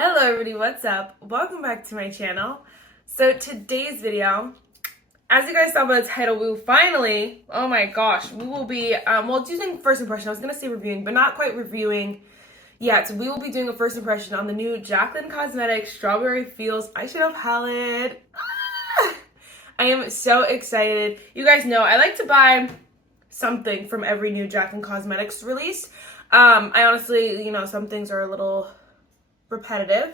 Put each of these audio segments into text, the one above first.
Hello everybody, what's up? Welcome back to my channel. So today's video, as you guys saw by the title, we will finally, oh my gosh, we will be, doing first impression. I was going to say reviewing, but not quite reviewing yet. So we will be doing a first impression on the new Jaclyn Cosmetics Strawberry Feels eyeshadow palette. I am so excited. You guys know I like to buy something from every new Jaclyn Cosmetics release. I honestly, some things are a little repetitive,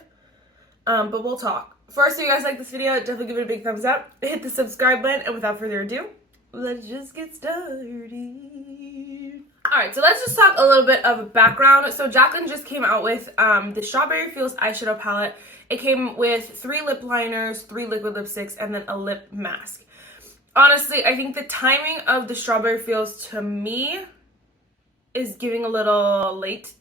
but we'll talk. First, if you guys like this video, definitely give it a big thumbs up, hit the subscribe button, and without further ado, let's just get started. Alright, so let's just talk a little bit of background. So Jaclyn just came out with the Strawberry Feels eyeshadow palette. It came with 3 lip liners, 3 liquid lipsticks, and then a lip mask. Honestly, I think the timing of the Strawberry Feels to me is giving a little late.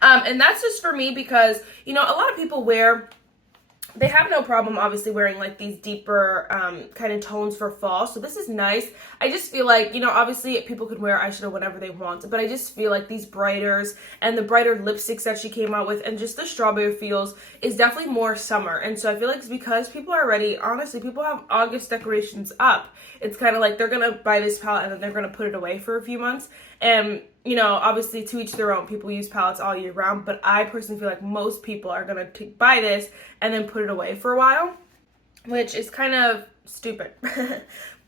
And that's just for me because, a lot of people they have no problem obviously wearing like these deeper kind of tones for fall. So this is nice. I just feel like, obviously people could wear eyeshadow whenever they want, but I just feel like these brighters and the brighter lipsticks that she came out with and just the Strawberry Feels is definitely more summer. And so I feel like it's because people are ready. Honestly, people have August decorations up. It's kind of like they're going to buy this palette and then they're going to put it away for a few months. And obviously to each their own. People use palettes all year round, but I personally feel like most people are going to buy this and then put it away for a while, which is kind of stupid.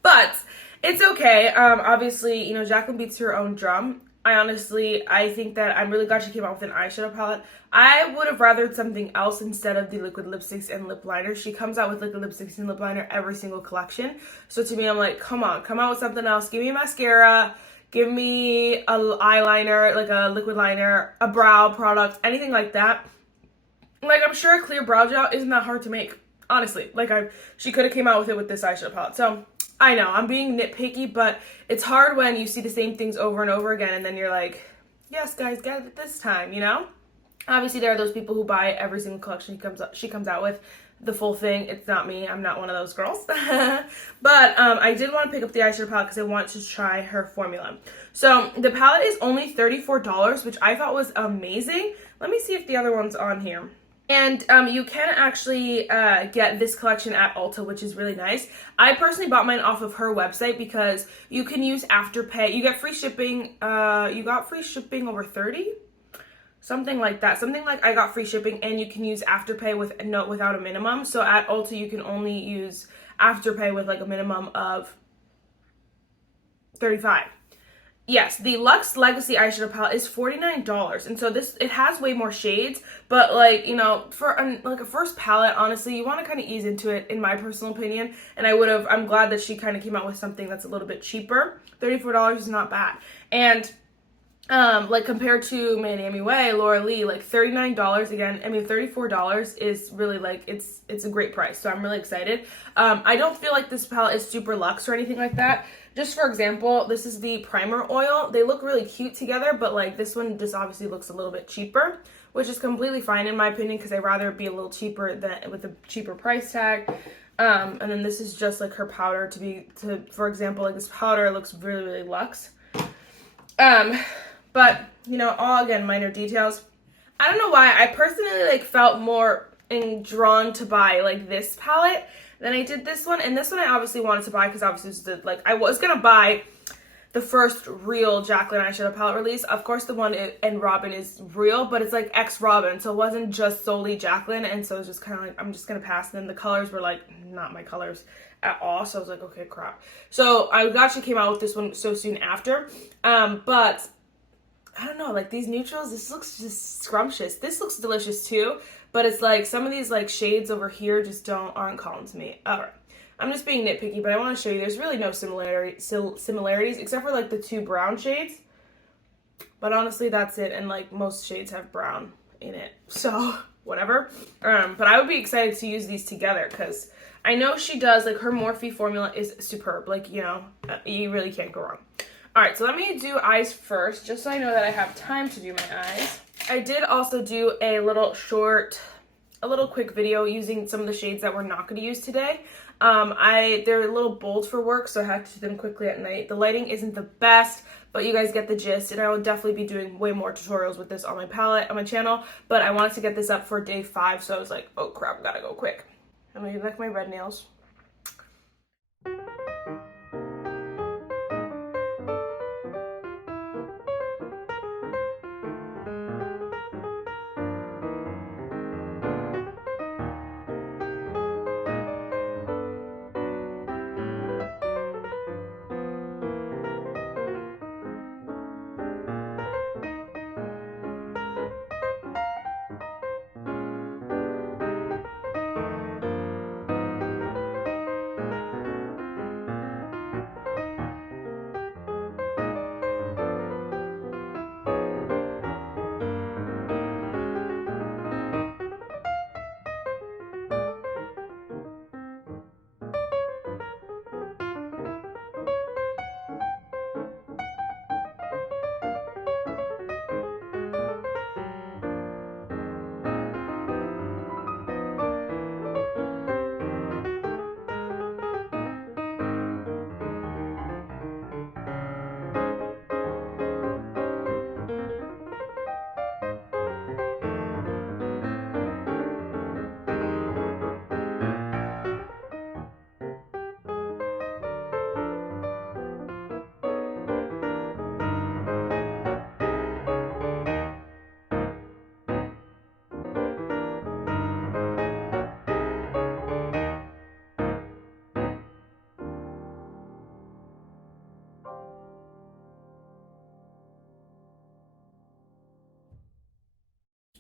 But it's okay. Obviously, Jaclyn beats her own drum. I think that I'm really glad she came out with an eyeshadow palette. I would have rathered something else instead of the liquid lipsticks and lip liners. She comes out with liquid lipsticks and lip liner every single collection. So to me, I'm like, come on, come out with something else. Give me a mascara. Give me a eyeliner, like a liquid liner, a brow product, anything like that. Like, I'm sure a clear brow gel isn't that hard to make, honestly. Like, she could have came out with it with this eyeshadow palette. So, I know, I'm being nitpicky, but it's hard when you see the same things over and over again, and then you're like, yes, guys, get it this time, Obviously, there are those people who buy every single collection she comes out with. The full thing. It's not me. I'm not one of those girls. But I did want to pick up the eyeshadow palette because I want to try her formula. So the palette is only $34, which I thought was amazing. Let me see if the other one's on here. And you can actually get this collection at Ulta, which is really nice. I personally bought mine off of her website because you can use Afterpay. You get free shipping. You got free shipping over 30? Something like that. Something like I got free shipping and you can use Afterpay without a minimum. So at Ulta, you can only use Afterpay with like a minimum of $35. Yes, the Luxe Legacy eyeshadow palette is $49. And so it has way more shades, but like, for like a first palette, honestly, you want to kind of ease into it in my personal opinion. And I'm glad that she kind of came out with something that's a little bit cheaper. $34 is not bad. And like compared to Miami Way, Laura Lee, like $39 again. I mean, $34 is really like, it's a great price. So I'm really excited. I don't feel like this palette is super luxe or anything like that. Just for example, this is the primer oil. They look really cute together, but like this one just obviously looks a little bit cheaper, which is completely fine in my opinion because I'd rather it be a little cheaper than with a cheaper price tag. And then this is just like her powder for example, like this powder looks really, really luxe. But, all, again, minor details. I don't know why. I personally, like, felt more drawn to buy, like, this palette than I did this one. And this one I obviously wanted to buy because obviously I was going to buy the first real Jaclyn eyeshadow palette release. Of course, the one in Robin is real, but it's, like, ex-Robin. So it wasn't just solely Jaclyn. And so it's just kind of like, I'm just going to pass. And then the colors were, like, not my colors at all. So I was like, okay, crap. So I actually came out with this one so soon after. But I don't know, like these neutrals, this looks just scrumptious. This looks delicious too, but it's like some of these like shades over here just aren't calling to me. All right, I'm just being nitpicky, but I want to show you there's really no similarities except for like the 2 brown shades. But honestly, that's it. And like most shades have brown in it, so whatever. But I would be excited to use these together because I know she does, like her Morphe formula is superb. Like, you really can't go wrong. All right, so let me do eyes first, just so I know that I have time to do my eyes. I did also do a little quick video using some of the shades that we're not going to use today. They're a little bold for work, so I had to do them quickly at night. The lighting isn't the best, but you guys get the gist, and I will definitely be doing way more tutorials with this on my palette, on my channel, but I wanted to get this up for day 5, so I was like, oh crap, gotta go quick. I'm gonna like my red nails.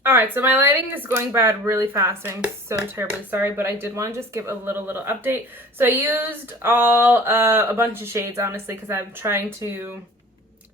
Alright, so my lighting is going bad really fast, and I'm so terribly sorry, but I did want to just give a little update. So I used a bunch of shades, honestly, because I'm trying to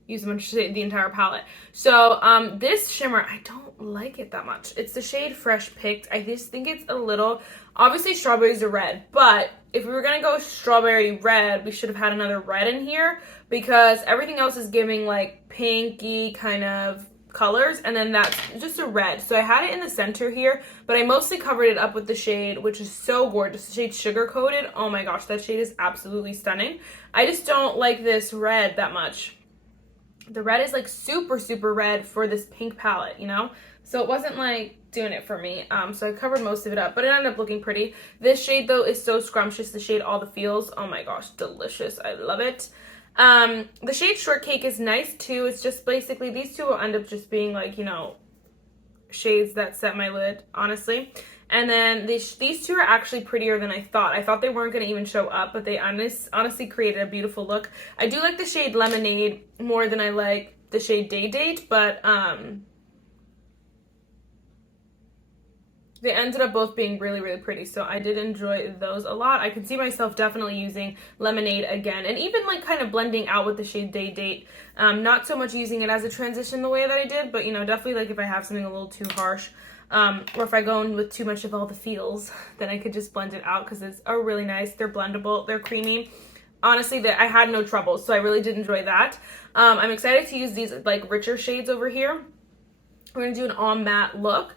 use a bunch of shade, the entire palette. So this shimmer, I don't like it that much. It's the shade Fresh Picked. I just think it's a little, obviously strawberries are red, but if we were going to go strawberry red, we should have had another red in here, because everything else is giving like pinky kind of colors, and then that's just a red. So I had it in the center here, but I mostly covered it up with the shade, which is so gorgeous, the shade Sugar Coated. Oh my gosh, that shade is absolutely stunning. I just don't like this red that much. The red is like super red for this pink palette, you know, so it wasn't like doing it for me. So I covered most of it up, but it ended up looking pretty. This shade though is so scrumptious, the shade All the Feels. Oh my gosh, delicious. I love it. The shade Shortcake is nice too. It's just basically these two will end up just being like, you know, shades that set my lid, honestly. And then these two are actually prettier than I thought. I thought they weren't going to even show up, but they honestly created a beautiful look. I do like the shade Lemonade more than I like the shade Day Date, but they ended up both being really pretty, so I did enjoy those a lot. I can see myself definitely using Lemonade again, and even like kind of blending out with the shade Day Date. Not so much using it as a transition the way that I did, but you know, definitely like if I have something a little too harsh, or if I go in with too much of All the Feels, then I could just blend it out, because it's really nice. They're blendable, they're creamy. Honestly, I had no trouble, so I really did enjoy that. I'm excited to use these like richer shades over here. We're gonna do an all matte look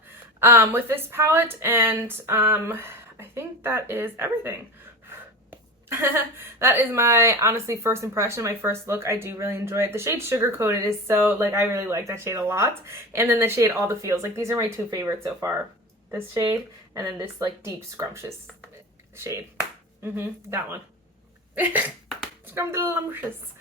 with this palette, and I think that is everything. That is my, honestly, first impression, my first look. I do really enjoy it. The shade Sugar Coated is so, like, I really like that shade a lot. And then the shade All the Feels. Like, these are my two favorites so far. This shade, and then this, like, deep, scrumptious shade. That one. Scrumptious.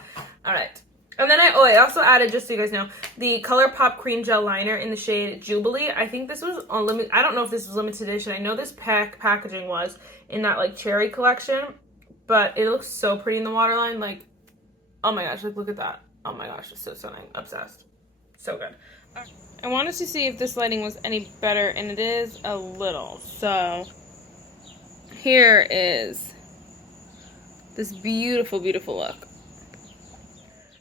Alright. And then I also added, just so you guys know, the Colourpop Cream Gel Liner in the shade Jubilee. I think this was on limit. I don't know if this was limited edition. I know this packaging was in that, like, cherry collection. But it looks so pretty in the waterline. Like, oh my gosh, like, look at that. Oh my gosh, it's so stunning. Obsessed. So good. I wanted to see if this lighting was any better, and it is a little. So, here is this beautiful look.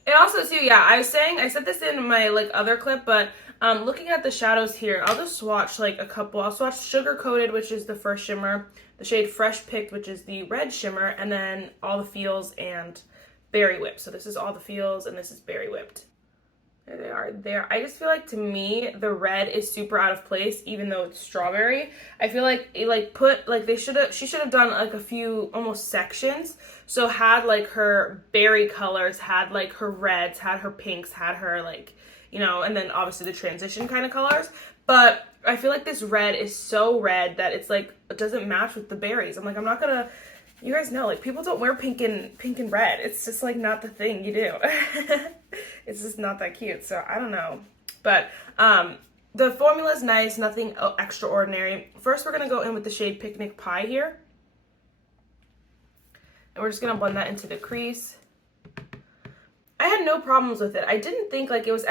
And also, too, yeah, I said this in my, like, other clip, but looking at the shadows here, I'll just swatch, like, a couple. I'll swatch Sugar Coated, which is the first shimmer, the shade Fresh Picked, which is the red shimmer, and then All the Feels and Berry Whipped. So this is All the Feels, and this is Berry Whipped. There they are. There. I just feel like, to me, the red is super out of place, even though it's strawberry. I feel like it, like, put, like, she should have done, like, a few almost sections. So had, like, her berry colors, had, like, her reds, had her pinks, had her, like, you know, and then obviously the transition kind of colors. But I feel like this red is so red that it's, like, it doesn't match with the berries. I'm like, I'm not gonna, you guys know, like, people don't wear pink and red. It's just, like, not the thing you do. It's just not that cute, so I don't know. But the formula's nice, nothing extraordinary. First, we're gonna go in with the shade Picnic Pie here. And we're just gonna blend that into the crease. I had no problems with it. I didn't think like it was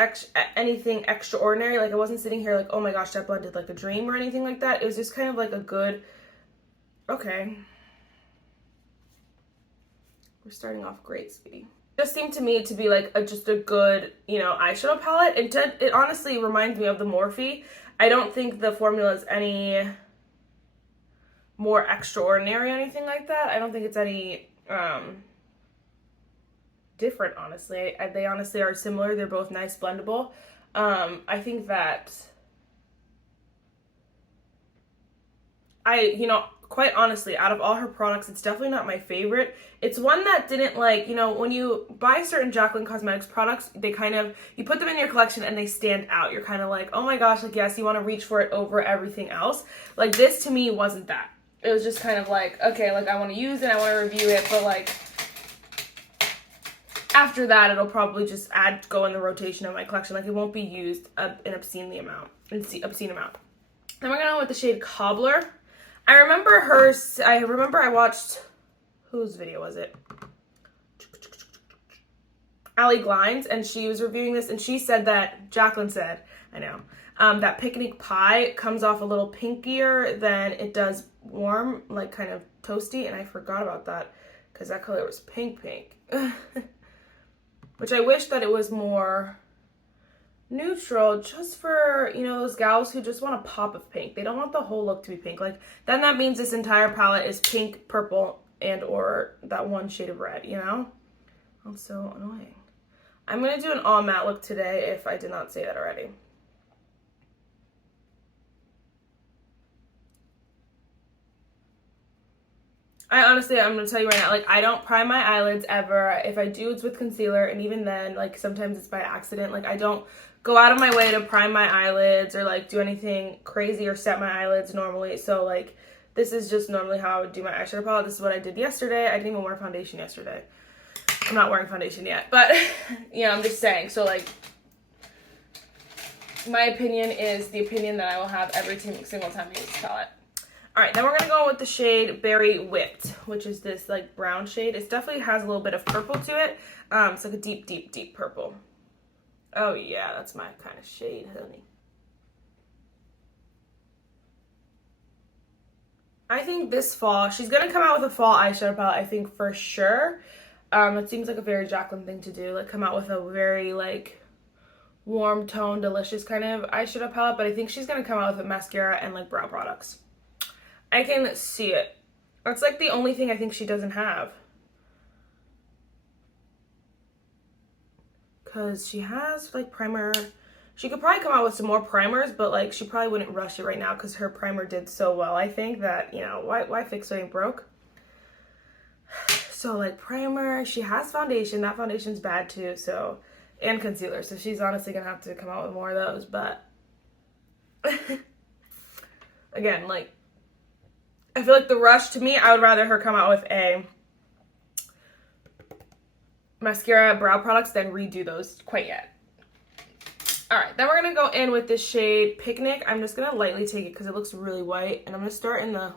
anything extraordinary. Like I wasn't sitting here like, oh my gosh, that blended like a dream or anything like that. It was just kind of like a good, okay. We're starting off great, sweetie. Just seemed to me to be like just a good, you know, eyeshadow palette. It honestly reminds me of the Morphe. I don't think the formula is any more extraordinary or anything like that. I don't think it's any different, honestly. They honestly are similar. They're both nice, blendable. I think that you know, quite honestly, out of all her products, it's definitely not my favorite. It's one that didn't, like, you know, when you buy certain Jaclyn Cosmetics products, they kind of, you put them in your collection and they stand out. You're kind of like, oh my gosh, like, yes, you want to reach for it over everything else. Like, this to me wasn't that. It was just kind of like, okay, like, I want to use it, I want to review it, but like, after that, it'll probably just go in the rotation of my collection. Like, it won't be used an obscene amount. Then we're gonna go with the shade Cobbler. I remember I watched, whose video was it? Allie Glines, and she was reviewing this, and she said that, Jaclyn said, I know, that Picnic Pie comes off a little pinkier than it does warm, like kind of toasty, and I forgot about that, because that color was pink. Which I wish that it was more neutral, just for, you know, those gals who just want a pop of pink. They don't want the whole look to be pink. Like, then that means this entire palette is pink, purple, and or that one shade of red, you know? That's so annoying. I'm going to do an all matte look today if I did not say that already. I'm going to tell you right now, like, I don't prime my eyelids ever. If I do, it's with concealer, and even then, like, sometimes it's by accident. Like, I don't go out of my way to prime my eyelids or, like, do anything crazy or set my eyelids normally. So, like, this is just normally how I would do my eyeshadow palette. This is what I did yesterday. I didn't even wear foundation yesterday. I'm not wearing foundation yet, but, you know, I'm just saying. So, like, my opinion is the opinion that I will have every single time I use this palette. Alright, then we're going to go with the shade Berry Whipped, which is this, like, brown shade. It definitely has a little bit of purple to it. It's like a deep, deep, deep purple. Oh, yeah, that's my kind of shade, honey. I think this fall, she's going to come out with a fall eyeshadow palette, I think, for sure. It seems like a very Jaclyn thing to do, like, come out with a very, like, warm tone, delicious kind of eyeshadow palette, but I think she's going to come out with a mascara and, like, brow products. I can see it. That's like the only thing I think she doesn't have. Because she has like primer. She could probably come out with some more primers, but like she probably wouldn't rush it right now because her primer did so well. I think that, you know, why fix what ain't broke? So like primer, she has foundation. That foundation's bad too, so, and concealer. So she's honestly gonna have to come out with more of those, but again, like, I feel like the rush, to me, I would rather her come out with a mascara, brow products than redo those quite yet. Alright, then we're going to go in with this shade Picnic. I'm just going to lightly take it because it looks really white. And I'm going to start in the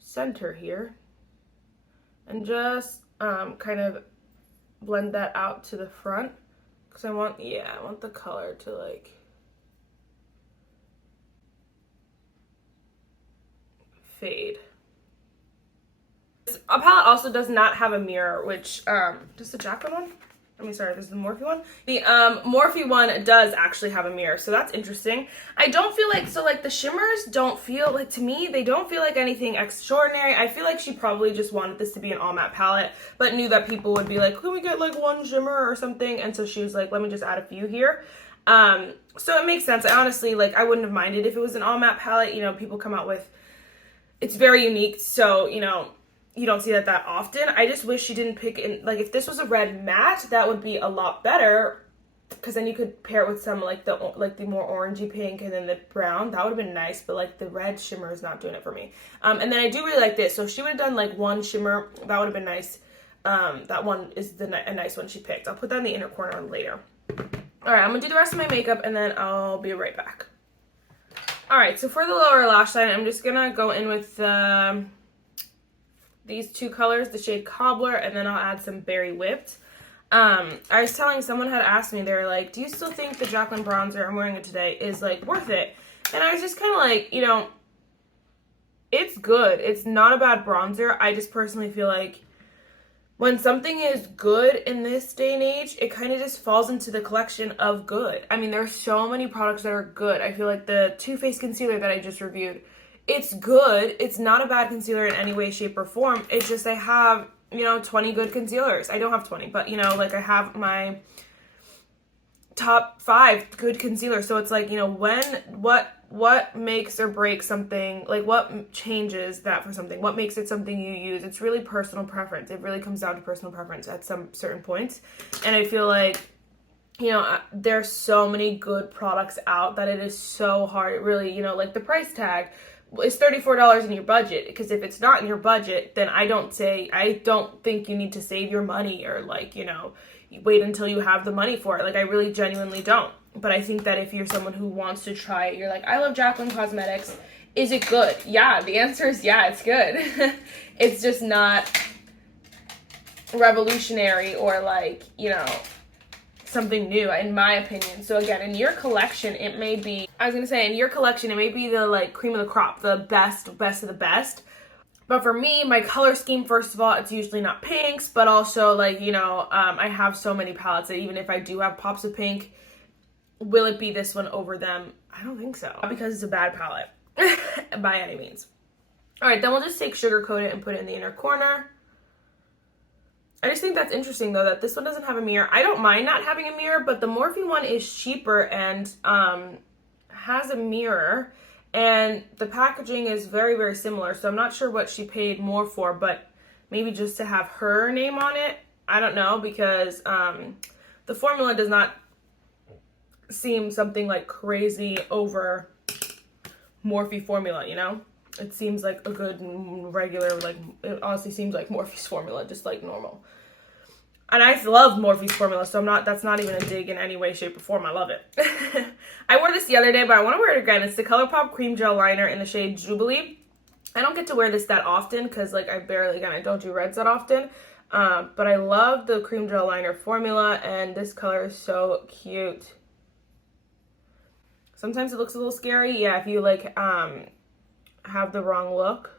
center here. And just kind of blend that out to the front. Because I want the color to like fade. This palette also does not have a mirror, which, does the Jaclyn one? Sorry, this is the Morphe one. The Morphe one does actually have a mirror, so that's interesting. I don't feel like, so like the shimmers don't feel like, to me, they don't feel like anything extraordinary. I feel like she probably just wanted this to be an all matte palette, but knew that people would be like, can we get like one shimmer or something? And so she was like, let me just add a few here. So it makes sense. I honestly, like, I wouldn't have minded if it was an all matte palette. You know, people come out with, it's very unique, so, you know, you don't see that often. I just wish she didn't pick in, like, if this was a red matte, that would be a lot better, because then you could pair it with some like the more orangey pink and then the brown. That would have been nice, but like the red shimmer is not doing it for me. And then I do really like this, so if she would have done like one shimmer, that would have been nice. That one is a nice one she picked. I'll put that in the inner corner later. All right, I'm gonna do the rest of my makeup and then I'll be right back. All right, so for the lower lash line, I'm just gonna go in with these two colors, the shade Cobbler, and then I'll add some Berry Whipped. I was telling, someone had asked me, they were like, do you still think the Jaclyn bronzer, I'm wearing it today, is like worth it? And I was just kind of like, you know, it's good. It's not a bad bronzer. I just personally feel like when something is good in this day and age, it kind of just falls into the collection of good. I mean, there's so many products that are good. I feel like the Too Faced concealer that I just reviewed, it's good. It's not a bad concealer in any way, shape, or form. It's just I have, you know, 20 good concealers. I don't have 20, but, you know, like I have my top 5 good concealers. So it's like, you know, what makes or breaks something, like what changes that for something? What makes it something you use? It's really personal preference. It really comes down to personal preference at some certain points. And I feel like, you know, there's so many good products out that it is so hard. It really, you know, like the price tag is $34 in your budget, because if it's not in your budget, then I don't think you need to save your money or like, you know, wait until you have the money for it. Like, I really genuinely don't. But I think that if you're someone who wants to try it, you're like, I love Jaclyn Cosmetics, is it good? Yeah, the answer is yeah, it's good. It's just not revolutionary or like, you know, something new, in my opinion. So again, in your collection, it may be, in your collection, it may be the like cream of the crop, the best of the best. But for me, my color scheme, first of all, it's usually not pinks, but also like, you know, I have so many palettes that even if I do have pops of pink, will it be this one over them? I don't think so, not because it's a bad palette by any means. All right, then we'll just take Sugar Coat It and put it in the inner corner. I just think that's interesting though, that this one doesn't have a mirror. I don't mind not having a mirror, but the Morphe one is cheaper and has a mirror, and the packaging is very, very similar. So I'm not sure what she paid more for, but maybe just to have her name on it. I don't know, because the formula does not seem something like crazy over Morphe formula, you know? It seems like a good regular, like, it honestly seems like Morphe's formula, just like normal. And I love Morphe's formula, so that's not even a dig in any way, shape, or form. I love it. I wore this the other day, but I want to wear it again. It's the Colourpop Cream Gel Liner in the shade Jubilee. I don't get to wear this that often because, like, I don't do reds that often. But I love the Cream Gel Liner formula, and this color is so cute. Sometimes it looks a little scary. Yeah, if you, like, have the wrong look.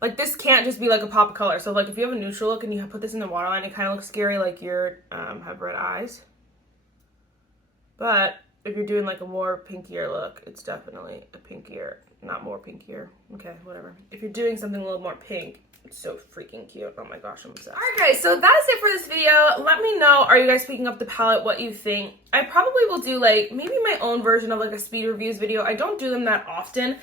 Like, this can't just be like a pop of color. So like if you have a neutral look and you put this in the waterline, it kind of looks scary, like you're have red eyes. But if you're doing like a more pinkier look, it's definitely a pinkier, not more pinkier. Okay, whatever. If you're doing something a little more pink, it's so freaking cute. Oh my gosh, I'm obsessed. All right, guys, so that's it for this video. Let me know, are you guys picking up the palette, what you think? I probably will do like maybe my own version of like a speed reviews video. I don't do them that often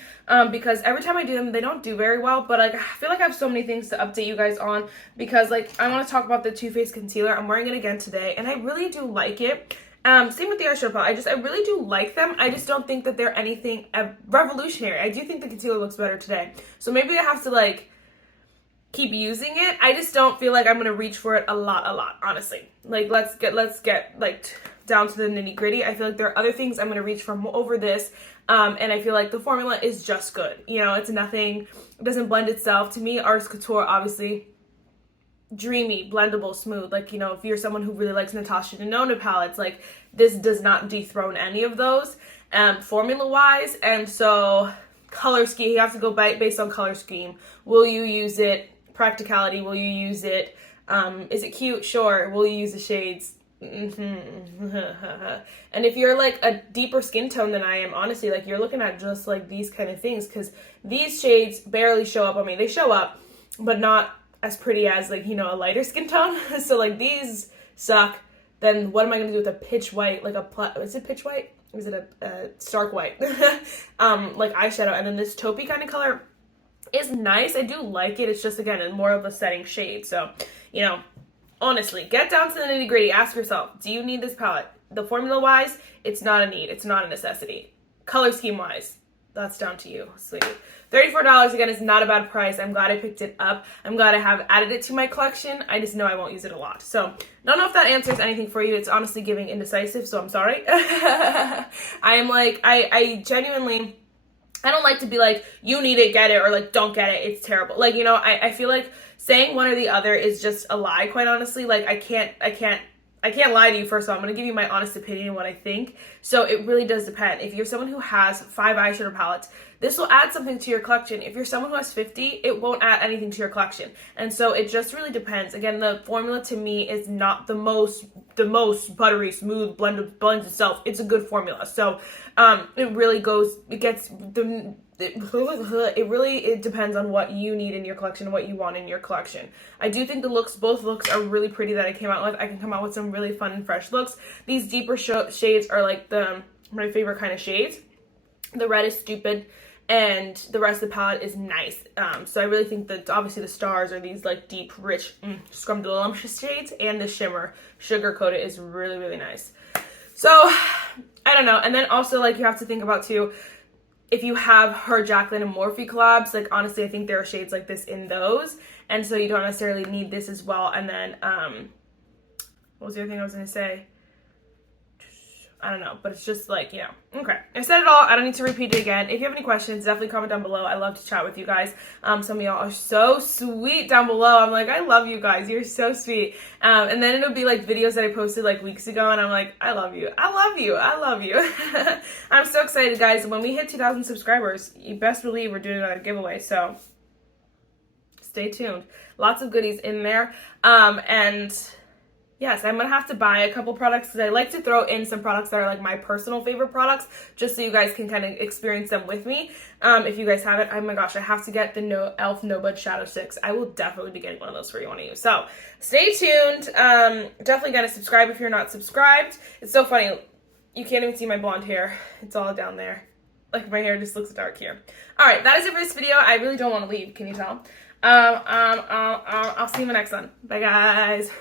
because every time I do them, they don't do very well. But like I feel like I have so many things to update you guys on, because like I want to talk about the Too Faced concealer. I'm wearing it again today, and I really do like it. Same with the eyeshadow palette. I really do like them. I just don't think that they're anything revolutionary. I do think the concealer looks better today. So maybe I have to like keep using it. I just don't feel like I'm gonna reach for it a lot, honestly. Like let's get like down to the nitty gritty. I feel like there are other things I'm gonna reach for over this. And I feel like the formula is just good. You know, it's nothing, it doesn't blend itself. To me, Artist Couture, obviously, dreamy, blendable, smooth. Like, you know, if you're someone who really likes Natasha Denona palettes, like this does not dethrone any of those formula wise. And so color scheme, you have to go based on color scheme. Will you use it? Practicality, will you use it? Is it cute? Sure. Will you use the shades? And if you're like a deeper skin tone than I am, honestly, like you're looking at just like these kind of things, because these shades barely show up on me. They show up, but not as pretty as like, you know, a lighter skin tone. So like these suck. Then what am I going to do with a pitch white, like is it pitch white? Or is it a stark white? Like eyeshadow. And then this taupey kind of color is nice. I do like it. It's just, again, more of a setting shade. So, you know, honestly, get down to the nitty gritty. Ask yourself, do you need this palette? The formula wise, it's not a need. It's not a necessity. Color scheme wise, that's down to you, sweetie. $34, again, is not a bad price. I'm glad I picked it up. I'm glad I have added it to my collection. I just know I won't use it a lot. So, don't know if that answers anything for you. It's honestly giving indecisive, so I'm sorry. I am like, I genuinely, I don't like to be like, you need it, get it, or like, don't get it, it's terrible. Like, you know, I feel like saying one or the other is just a lie, quite honestly. Like, I can't lie to you. First of all, I'm going to give you my honest opinion on what I think. So it really does depend. If you're someone who has 5 eyeshadow palettes, this will add something to your collection. If you're someone who has 50, it won't add anything to your collection. And so it just really depends. Again, the formula to me is not the most buttery, smooth, blends itself. It's a good formula. So it really it depends on what you need in your collection, what you want in your collection. I do think both looks are really pretty that I came out with. I can come out with some really fun and fresh looks. These deeper shades are like my favorite kind of shades. The red is stupid, and the rest of the palette is nice. So I really think that obviously the stars are these like deep, rich, scrumdiddlyumptious shades, and the shimmer, sugar coated, is really, really nice. So I don't know. And then also, like, you have to think about too, if you have her Jaclyn and Morphe collabs, like, honestly, I think there are shades like this in those, and so you don't necessarily need this as well. And then what was the other thing I was gonna say? I don't know, but it's just like, you know, okay. I said it all. I don't need to repeat it again. If you have any questions, definitely comment down below. I love to chat with you guys. Some of y'all are so sweet down below. I'm like, I love you guys. You're so sweet. And then it'll be like videos that I posted like weeks ago, and I'm like, I love you. I love you. I love you. I'm so excited, guys. When we hit 2,000 subscribers, you best believe we're doing another giveaway. So stay tuned. Lots of goodies in there. And yes, I'm going to have to buy a couple products because I like to throw in some products that are like my personal favorite products, just so you guys can kind of experience them with me. If you guys have it, oh my gosh, I have to get the e.l.f. No Bud Shadow Sticks. I will definitely be getting one of those for you to use. So stay tuned. Definitely going to subscribe if you're not subscribed. It's so funny. You can't even see my blonde hair. It's all down there. Like, my hair just looks dark here. All right, that is it for this video. I really don't want to leave. Can you tell? I'll see you in the next one. Bye, guys.